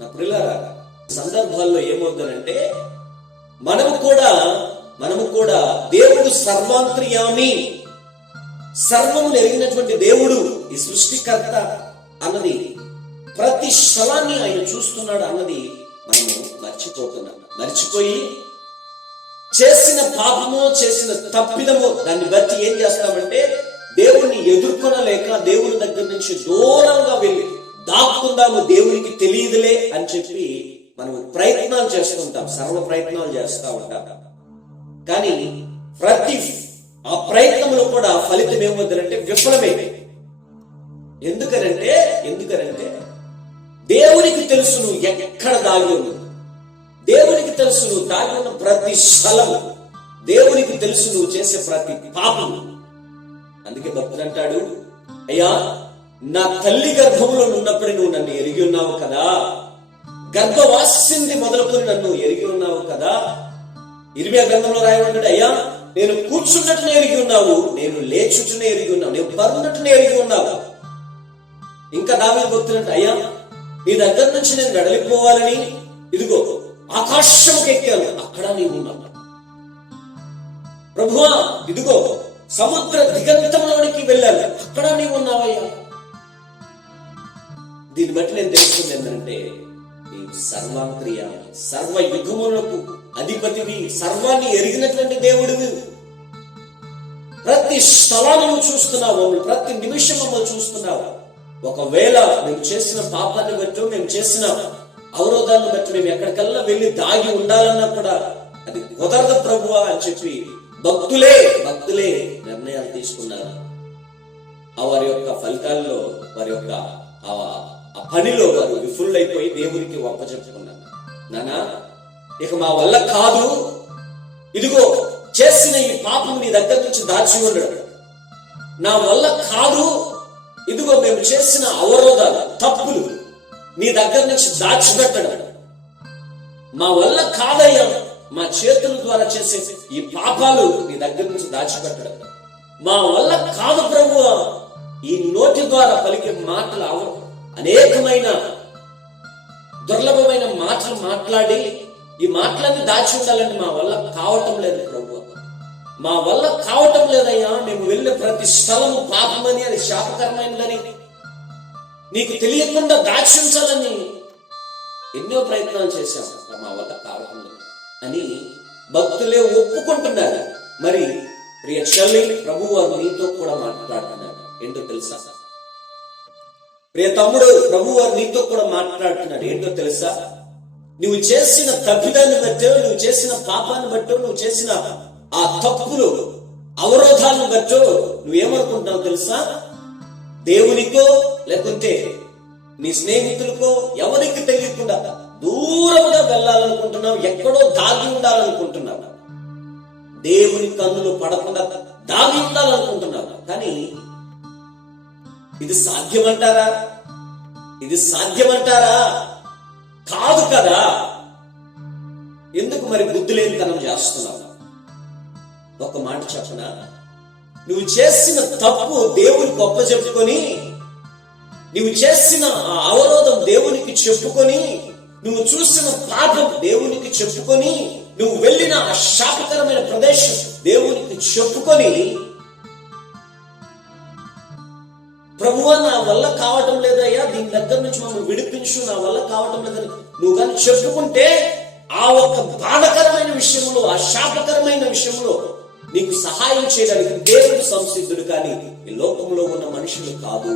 నా సందర్భాల్లో ఏమవుతుందంటే మనము కూడా మనము కూడా దేవుడు సర్వాంతర్యామి సర్వము ఎరిగినటువంటి దేవుడు ఈ సృష్టికర్త అన్నది ప్రతి స్థలాన్ని ఆయన చూస్తున్నాడు అన్నది మనము మర్చిపోతున్నాం. మర్చిపోయి చేసిన పాపమో చేసిన తప్పిదమో దాన్ని బట్టి ఏం చేస్తామంటే దేవుణ్ణి ఎదుర్కొనలేక దేవుని దగ్గర నుంచి దూరంగా వెళ్ళి దాక్కుందాము దేవునికి తెలియదులే అని చెప్పి మనం ప్రయత్నాలు చేస్తుంటాం సర్వ ప్రయత్నాలు చేస్తూ ఉంటాం. కానీ ప్రతి ఆ ప్రయత్నంలో కూడా ఫలితం ఏమవుతుందంటే విఫలమే. ఎందుకనంటే ఎందుకనంటే దేవునికి తెలుసు నువ్వు ఎక్కడ దాగి ఉన్నావు. దేవునికి తెలుసు నువ్వు దాగి ఉన్న ప్రతి స్థలము. దేవునికి తెలుసు నువ్వు చేసే ప్రతి పాపం అందుకే భక్తుడు అంటాడు అయ్యా నా తల్లి గర్భంలో ఉన్నప్పుడు నువ్వు నన్ను ఎరిగి ఉన్నావు కదా? గర్భవాసింది మొదలుకొని నన్ను ఎరిగి ఉన్నావు కదా? ఇరిమియా గ్రంథంలో రాయబడ్డాడు అయ్యా నేను కూర్చున్నట్టునే ఎరిగి ఉన్నావు నేను లేచుటనే ఎరిగి ఉన్నావు నేను పరున్నట్టునే ఎరిగి ఉన్నావు. ఇంకా దావీ భక్తులంటే అయ్యా నీ దగ్గర నుంచి నేను వెడలిపోవాలని ఇదిగో ఆకాశంకి ఎక్కాను అక్కడ నీవు ఉన్నావు. ప్రభువా ఇదిగో సముద్ర దిగంతంలోనికి వెళ్ళాను అక్కడ నీవు ఉన్నావయ్యా. దీన్ని బట్టి నేను తెలుసుకుంది ఏంటంటే సర్వాంత్రియ సర్వ యుగములకు అధిపతివి సర్వాన్ని ఎరిగినటువంటి దేవుడివి. ప్రతి స్థలాన్ని నువ్వు చూస్తున్నావు మమ్మల్ని ప్రతి నిమిషం మమ్మల్ని చూస్తున్నావు. ఒకవేళ మేము చేసిన పాపాన్ని బట్టి మేము చేసిన అవరోధాన్ని బట్టి మేము ఎక్కడికల్లా వెళ్ళి దాగి ఉండాలన్నా కూడా అది కుదరదు ప్రభువా అని చెప్పి భక్తులే భక్తులే నిర్ణయాలు తీసుకున్నారు. ఆ వారి యొక్క ఫలితాల్లో వారి యొక్క ఆ పనిలో వారు విఫుల్లైపోయి దేవునికి ఒప్పచెప్పుకున్నారు నానా ఇక మా వల్ల కాదు. ఇదిగో చేసిన ఈ పాపం నీ దగ్గర నుంచి దాచి ఉండడు. నా వల్ల కాదు. ఇదిగో మేము చేసిన అవరోధాలు తప్పులు నీ దగ్గర నుంచి దాచిపెట్టడం మా వల్ల కాదయ్యా మా చేతుల ద్వారా చేసే ఈ పాపాలు నీ దగ్గర నుంచి దాచిపెట్టడం మా వల్ల కాదు ప్రభు ఈ నోటి ద్వారా పలికే మాటలు అవరు అనేకమైన దుర్లభమైన మాటలు మాట్లాడి ఈ మాటలన్నీ దాచి ఉండాలంటే మా వల్ల కావటం లేదు ప్రభు. మా వల్ల కావటం లేదయ్యా. మేము వెళ్ళిన ప్రతి స్థలము పాపమని అది శాపకరమైనదని నీకు తెలియకుండా దాచి ఉంచాలని ఎన్నో ప్రయత్నాలు చేశాం. మా వల్ల కావటం లేదు అని భక్తులే ఒప్పుకుంటున్నారు. మరి ప్రియ చెల్లి ప్రభు వారు నీతో కూడా మాట్లాడుతున్నారు. ఏంటో తెలుసా? ప్రియ తమ్ముడు ప్రభు వారు నీతో కూడా మాట్లాడుతున్నాడు. ఏంటో తెలుసా? నువ్వు చేసిన తప్పిదాన్ని బట్టో నువ్వు చేసిన పాపాన్ని బట్టో నువ్వు చేసిన ఆ తప్పులు అవరోధాలను బట్టో నువ్వేమనుకుంటున్నావు తెలుసా? దేవునికో లేకుంటే నీ స్నేహితులకో ఎవరికి తెలియకుండా దూరంగా వెళ్ళాలనుకుంటున్నావు ఎక్కడో దాగి ఉండాలనుకుంటున్నావు. దేవుని కన్నులు పడకుండా దాగి ఉండాలనుకుంటున్నావు. కానీ ఇది సాధ్యమంటారా? ఇది సాధ్యమంటారా? కాదు కదా? ఎందుకు మరి బుద్ధిలేనితనం చేస్తున్నావు? ఒక మాట చెప్పనా? నువ్వు చేసిన తప్పు దేవుని గొప్ప చెప్పుకొని నువ్వు చేసిన ఆ అవరోధం దేవునికి చెప్పుకొని నువ్వు చూసిన పాపం దేవునికి చెప్పుకొని నువ్వు వెళ్ళిన ఆ శాపకరమైన ప్రదేశం దేవునికి చెప్పుకొని ప్రభువా నా వల్ల కావటం లేదయ్యా. దీని దగ్గర నుంచి మమ్మల్ని విడిపించు. నా వల్ల కావటం లేదని నువ్వు కానీ చెప్పుకుంటే ఆ ఒక బాధకరమైన విషయంలో ఆ శాపకరమైన విషయంలో నీకు సహాయం చేయడానికి దేవుడు సంసిద్ధుడు కానీ ఈ లోకంలో ఉన్న మనుషులు కాదు.